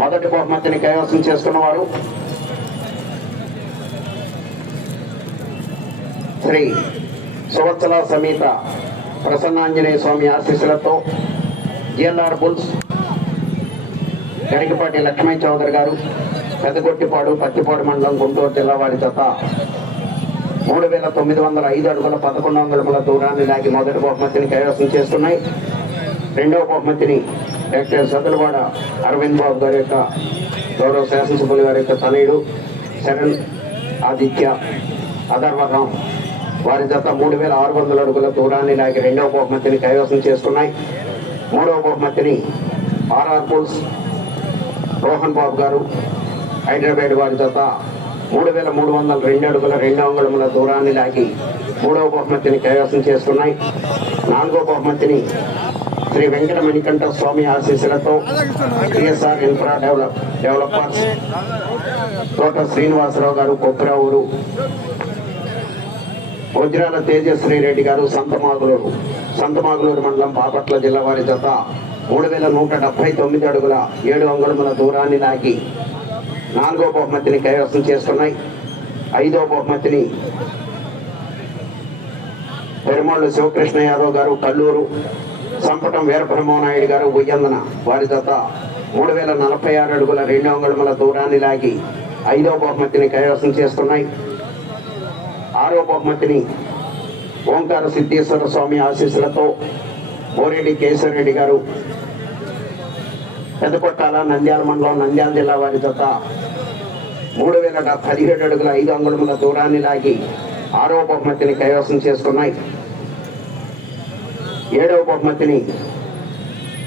మొదటి బహుమతిని కైవసం చేసుకున్నవారు శ్రీ సువత్సల సమేత ప్రసన్నాంజనేయ స్వామి ఆశీస్సులతో జిఎల్ఆర్ బుల్స్ గరికపాటి లక్ష్మీ చౌదరి గారు, పెద్దగొట్టిపాడు పత్తిపాడు మండలం, గుంటూరు జిల్లా వారి జత 3905 అడుగుల 11 అంగుళముల దూరాన్ని లాగి మొదటి బహుమతిని కైవసం చేస్తున్నాయి. రెండవ బహుమతిని డాక్టర్ సతులవాడ అరవింద్ బాబు గారి యొక్క గౌరవ శాసనసభ్యుల గారి యొక్క తనయుడు శరణ్ ఆదిత్య అధర్వరాం వారి జత 3600 అడుగుల దూరాన్ని లాగి రెండవ బహుమతిని కైవసం చేసుకున్నాయి. మూడవ బహుమతిని ఆర్ఆర్ పుల్స్ రోహన్ బాబు గారు హైదరాబాద్ వారి జత 3302 అడుగుల 2 అంగుళముల దూరాన్ని లాగి మూడవ బహుమతిని కైవసం చేసుకున్నాయి. నాలుగవ బహుమతిని శ్రీ వెంకట మణికంఠ స్వామి ఆశీస్సులతో టిఎస్ఆర్ ఇన్ఫ్రా డెవలపర్స్ తోట శ్రీనివాసరావు గారు, కొప్పురావూరు, వజ్రాల తేజశ్రీ రెడ్డి గారు, సంతమాగులూరు మండలం, బాపట్ల జిల్లా వారి జత 3179 అడుగుల 7 అంగుళముల దూరాన్ని లాగి నాలుగో బహుమతిని కైవసం చేసుకున్నాయి. ఐదవ బహుమతిని పెరుమాళ్ళు శివకృష్ణ యాదవ్ గారు, కల్లూరు, సంపుటం వీరబ్రహ్మనాయుడు గారు, ఉయ్యందన వారి జత 3046 అడుగుల 2 అంగుళముల దూరాన్ని లాగి ఐదవ బహుమతిని కైవసం చేసుకున్నాయి. ఆరో బహుమతిని ఓంకార సిద్ధేశ్వర స్వామి ఆశీస్సులతో బోరెడ్డి కేశవరెడ్డి గారు, పెద్దకొట్టాల, నంద్యాల మండలం, నంద్యాల జిల్లా వారి జత 3017 అడుగుల 5 అంగుళముల దూరాన్ని లాగి ఆరవ బహుమతిని కైవసం చేసుకున్నాయి. ఏడవ బహుమతిని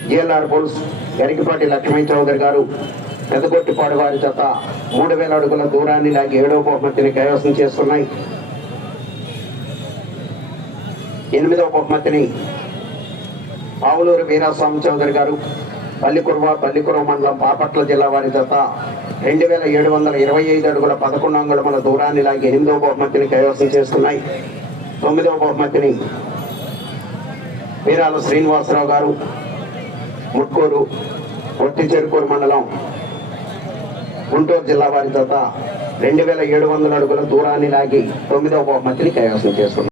జిఎల్ఆర్ బుల్స్ గరికపాటి లక్ష్మీ చౌదరి గారు, పెద్దగొట్టిపాడు వారి జత 3000 అడుగుల దూరాన్ని లాగి ఏడవ బహుమతిని కైవసం చేసుకున్నాయి. ఎనిమిదవ బహుమతిని పావులూరు వీరాస్వామి చౌదరి గారు, పల్లికురవ మండలం, బాపట్ల జిల్లా వారి జత 2725 అడుగుల 11 అంగుళముల దూరాన్ని లాగి ఎనిమిదవ బహుమతిని కైవసం చేసుకున్నాయి. తొమ్మిదవ బహుమతిని వీరాల శ్రీనివాసరావు గారు, ముట్కూరు, ఒట్టి చెరుకూరు మండలం, గుంటూరు జిల్లా వారి జత 2700 అడుగుల దూరాన్ని లాగి 9వ బహుమతిని కైవసం చేసుకున్నారు.